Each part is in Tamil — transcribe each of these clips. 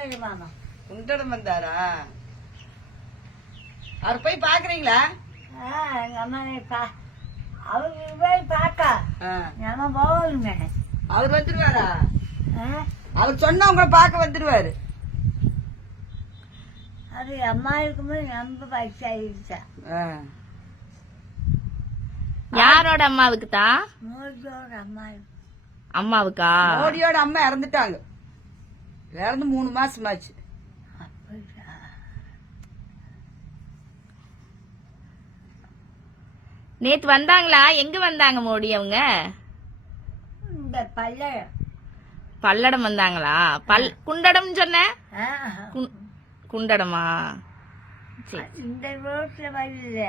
மாமா. குண்டடம் வந்தாரா? அவர் போய் பாக்குறீங்களா எங்க அம்மா பா. அவங்க போய் பார்க்க. ஆ. நம்ம போகணுமே. அவர் வந்துருவாரா? அவர் சொன்னா உங்களை பார்க்க வந்துருவாரு. அது அம்மா இருக்கும்போது ரொம்ப வயசாயிருச்சா ஆ. யாரோட அம்மாவுக்கு தான் மோதியோட அம்மா. அம்மாவுக்கா? மோடியோட அம்மா இறந்துட்டாங்க. இறந்து மூணு மாசம் ஆச்சு. அப்படியா? நேத்து வந்தாங்களா? எங்க வந்தாங்க மோடி அவங்க? இந்த பல்ல பல்லடம் வந்தாங்களா? பல் குண்டடம் சொன்ன? குண்டடமா? இந்த ரோட்ல வரல.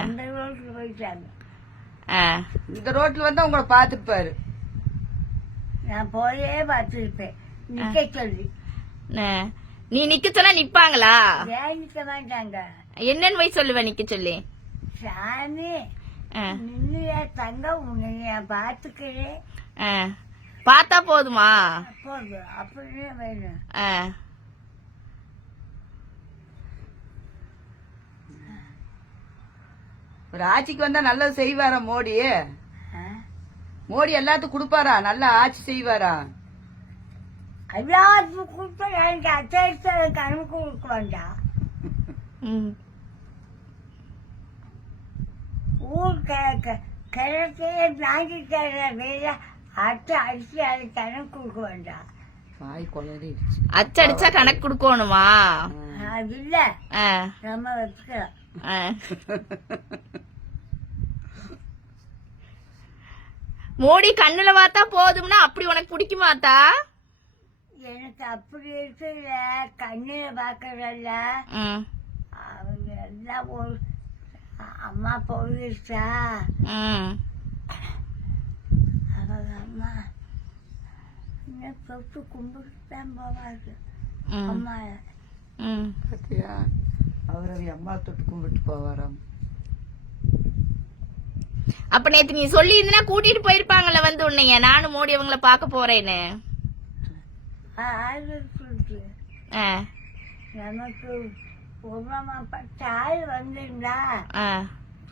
அந்த ரோட்ல போயிட்டாங்க. ஆ. இந்த ரோட்ல வந்து உங்களை பார்த்துருப்பாரு நான் போயே பார்த்துருப்பேன். நிக்க சொல்லி. ந- நீ நிக்க சொன்னா நிப்பாங்களா? ஏன் நிக்க மாட்டாங்க? என்னன்னு போய் சொல்லுவ நிக்க சொல்லி. சாமி ஆ, நின்று என் தங்கம் உன்னை நான் பார்த்துக்கிறேன். ஆ. பார்த்தா போதுமா? போதும். அப்படியே வேணும். ஒரு ஆட்சிக்கு வந்தா நல்லது செய்வாரா மோடி? மோடி எல்லாத்துக்கும் கொடுப்பாரா? நல்லா ஆட்சி செய்வாரா? எல்லாத்துக்கும் எனக்கு அச்சரித்த கணக்கு கொடுக்க வேண்டாம் ம். ஊர் கிழக்கையே நாங்கி தர வேலை அட்டை அடிச்சு அது கணக்கு கொடுக்க வேண்டாம் வாய் குளறிடுச்சு அச்சடிச்சா கணக்கு கொடுக்கணுமா? அது இல்ல. நம்ம வச்சுக்கலாம். மோடி கண்ணுல பார்த்தா போதும்னா அப்படி உனக்கு பிடிக்குமாத்தா எனக்கு அப்படி இருக்குல்ல கண்ணில பாக்குறல்ல ம், அவங்க எல்லாம் ஒரு அம்மா போயிருச்சா ம். அவங்க அம்மா இன்னும் தொட்டு கும்பிட்டு தான் போவாங்க அம்மா. ம். பாத்தியா? அவர் அவங்க அம்மா தொட்டு கும்பிட்டு போவாராம். அப்ப நேத்து நீ சொல்லி இருந்தா கூட்டிட்டு போயிருப்பாங்கல்ல வந்து உன்னைய. நானும் மோடி அவங்கள பார்க்க போறேன்னு. நமக்கு உமாமா தாய் வந்திருந்தா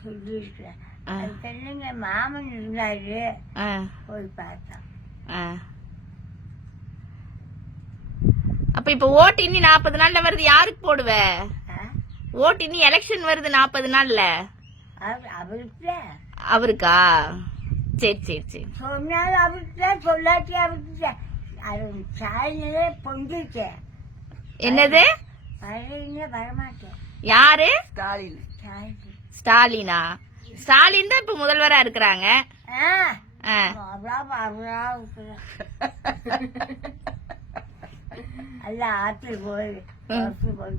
சொல்லிருக்கேன் மாமன் இருந்தாரு. போய் பார்த்தோம் ஆ. அப்ப இப்ப ஓட்டு இன்னி நாற்பது நாள்ல வருது யாருக்கு போடுவ? ஓட்டு இன்னி எலெக்ஷன் வருது நாற்பது நாள்ல. அவ- அவருக்கு அவருக்கா? சரி சரி சரி. சொன்னாலும் அவருக்கு சொல்லாட்டி அவருக்கு அது சாயலே பொங்கிட்டேன் என்னது? வரீங்க வரமாட்டேன் யாரு? ஸ்டாலின். ஸ்டாலினா. ஸ்டாலின்? தான் இப்ப முதல்வரா இருக்கிறாங்க. அல்ல ஆற்றுக்கு போய் போய்.